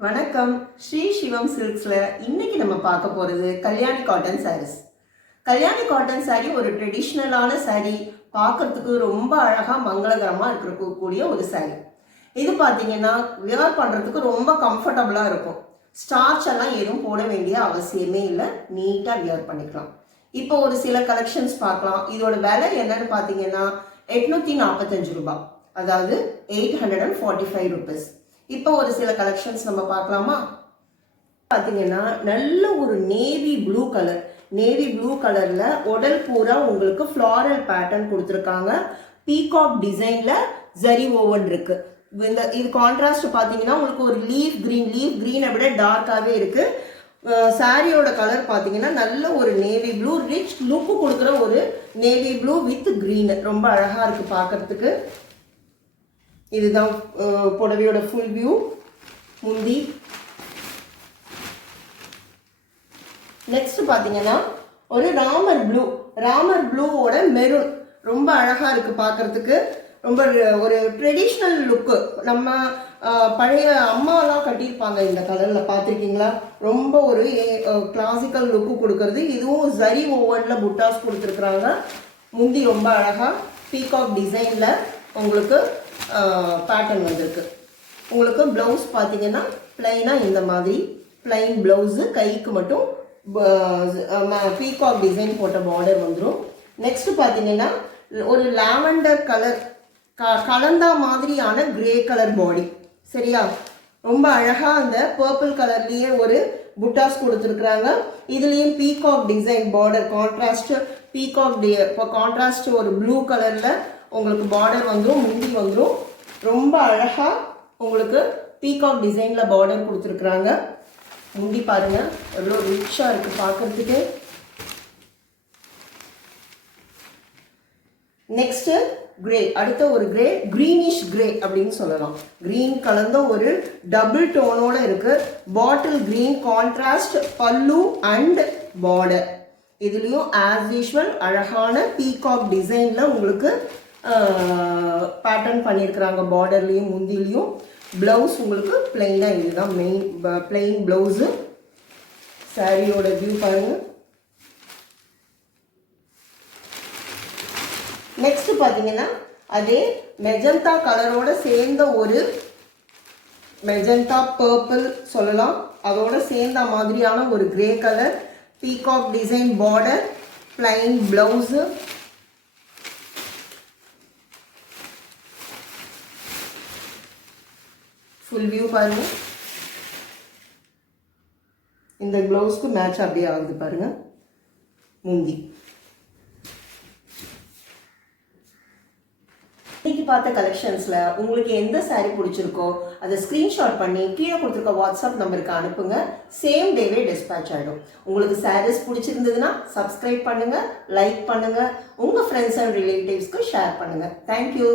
வணக்கம். ஸ்ரீ சிவம் சில்க்ஸ்ல இன்னைக்கு நம்ம பார்க்க போறது கல்யாணி காட்டன் சாரீஸ். கல்யாணி காட்டன் சாரி ஒரு ட்ரெடிஷ்னலான சாரி, பார்க்கறதுக்கு ரொம்ப அழகா மங்களகரமா இருக்கக்கூடிய ஒரு சாரி. இது பார்த்தீங்கன்னா வியர் பண்றதுக்கு ரொம்ப கம்ஃபர்டபுளா இருக்கும். ஸ்டார்ச் எல்லாம் எதுவும் போட வேண்டிய அவசியமே இல்லை, நீட்டா வியர் பண்ணிக்கலாம். இப்போ ஒரு சில கலெக்ஷன்ஸ் பார்க்கலாம். இதோட விலை என்னன்னு பார்த்தீங்கன்னா 845 ரூபாய், அதாவது 845 ருபீஸ். இப்போ ஒரு சில கலெக்ஷன்ஸ் நம்ம பார்க்கலாமா? பார்த்தீங்கன்னா நல்ல ஒரு navy blue colour, navy blue கலர்ல உடல் பூரா உங்களுக்கு ஃப்ளாரல் பேட்டர்ன் கொடுத்துருக்காங்க. பீகாக் டிசைன்ல ஜரி ஓவன் இருக்கு. இது கான்ட்ராஸ்ட் பார்த்தீங்கன்னா உங்களுக்கு ஒரு லீஃப் கிரீனை விட டார்க்காகவே இருக்கு. சாரியோட கலர் பார்த்தீங்கன்னா நல்ல ஒரு நேவி ப்ளூ, ரிச் லுக்கு கொடுக்குற ஒரு நேவி ப்ளூ வித் கிரீன், ரொம்ப அழகா இருக்கு பார்க்கறதுக்கு. இதுதான் புடவையோட ஃபுல் வியூ. முந்தி. நெக்ஸ்ட் பாத்தீங்கன்னா ஒரு ராமர் ப்ளூவோட மெரூன், ரொம்ப அழகா இருக்கு பார்க்கறதுக்கு. ரொம்ப ஒரு ட்ரெடிஷ்னல் லுக்கு. நம்ம பழைய அம்மாலாம் கட்டியிருப்பாங்க இந்த கலர்ல, பார்த்துருக்கீங்களா? ரொம்ப ஒரு கிளாசிக்கல் லுக்கு கொடுக்கறது. இதுவும் ஜரி ஓவன்ல புட்டாஸ் கொடுத்துருக்குறாங்க. முந்தி ரொம்ப அழகா பீகாக் டிசைன்ல உங்களுக்கு பேட்டர்ன் வந்திருக்கு. உங்களுக்கு ப்ளவுஸ் பார்த்தீங்கன்னா பிளைனாக இந்த மாதிரி பிளைன் ப்ளவுஸு, கைக்கு மட்டும் பீகாக் டிசைன் போட்ட பார்டர் வந்துடும். நெக்ஸ்ட் பார்த்தீங்கன்னா ஒரு லாவெண்டர் கலர் கலந்தா மாதிரியான கிரே கலர் பாடி, சரியா? ரொம்ப அழகாக அந்த பர்பிள் கலர்லேயே ஒரு புட்டாஸ் கொடுத்துருக்குறாங்க. இதுலேயும் பீகாக் டிசைன் பார்டர், கான்ட்ராஸ்ட் ஒரு ப்ளூ கலரில் உங்களுக்கு பார்டர் வந்துடும், முந்தி வந்துடும். ரொம்ப அழகா உங்களுக்கு பீகாக் டிசைன்ல பார்டர் கொடுத்துருக்குறாங்க. முந்தி பாருங்க எவ்வளோ ரிச்சா இருக்கு பார்க்கறதுக்கு. நெக்ஸ்ட் கிரே, அடுத்த ஒரு கிரே, கிரீனிஷ் கிரே அப்படின்னு சொல்லலாம். கிரீன் கலந்த ஒரு டபுள் டோனோட இருக்கு. பாட்டில் கிரீன் கான்ட்ராஸ்ட் பல்லு அண்ட் பார்டர். இதுலயும் ஆஸ் யூஷுவல் அழகான பீகாக் டிசைன்ல உங்களுக்கு பேட்டர்ன் பண்ணியிருக்கிறாங்க. பார்டர்லையும் முந்திலையும். ப்ளவுஸ் உங்களுக்கு பிளெயினாக, இதுதான் மெயின் பிளெயின் ப்ளவுஸு. சாரியோட வியூ பாருங்க. நெக்ஸ்ட் பார்த்தீங்கன்னா அதே மெஜந்தா கலரோட சேர்ந்த ஒரு மெஜந்தா பர்பிள் சொல்லலாம், அதோட சேர்ந்த மாதிரியான ஒரு grey colour, peacock design border, plain blouse. Full view பாருங்க. இந்த ப்ளவுஸ்க்கு மேட்ச் அப்படியே ஆகுது பாருங்க. முந்தி. இன்னைக்கு பார்த்த கலெக்ஷன்ஸ்ல உங்களுக்கு எந்த சாரி பிடிச்சிருக்கோ அதை ஸ்கிரீன்ஷாட் பண்ணி கீழே கொடுத்துருக்க வாட்ஸ்அப் நம்பருக்கு அனுப்புங்க. சேம் டேவே டிஸ்பேச் ஆகிடும். உங்களுக்கு சாரீஸ் பிடிச்சிருந்ததுன்னா சப்ஸ்கிரைப் பண்ணுங்க, லைக் பண்ணுங்க, உங்க ஃப்ரெண்ட்ஸ் அண்ட் ரிலேட்டிவ்ஸ்க்கு ஷேர் பண்ணுங்க. தேங்க்யூ.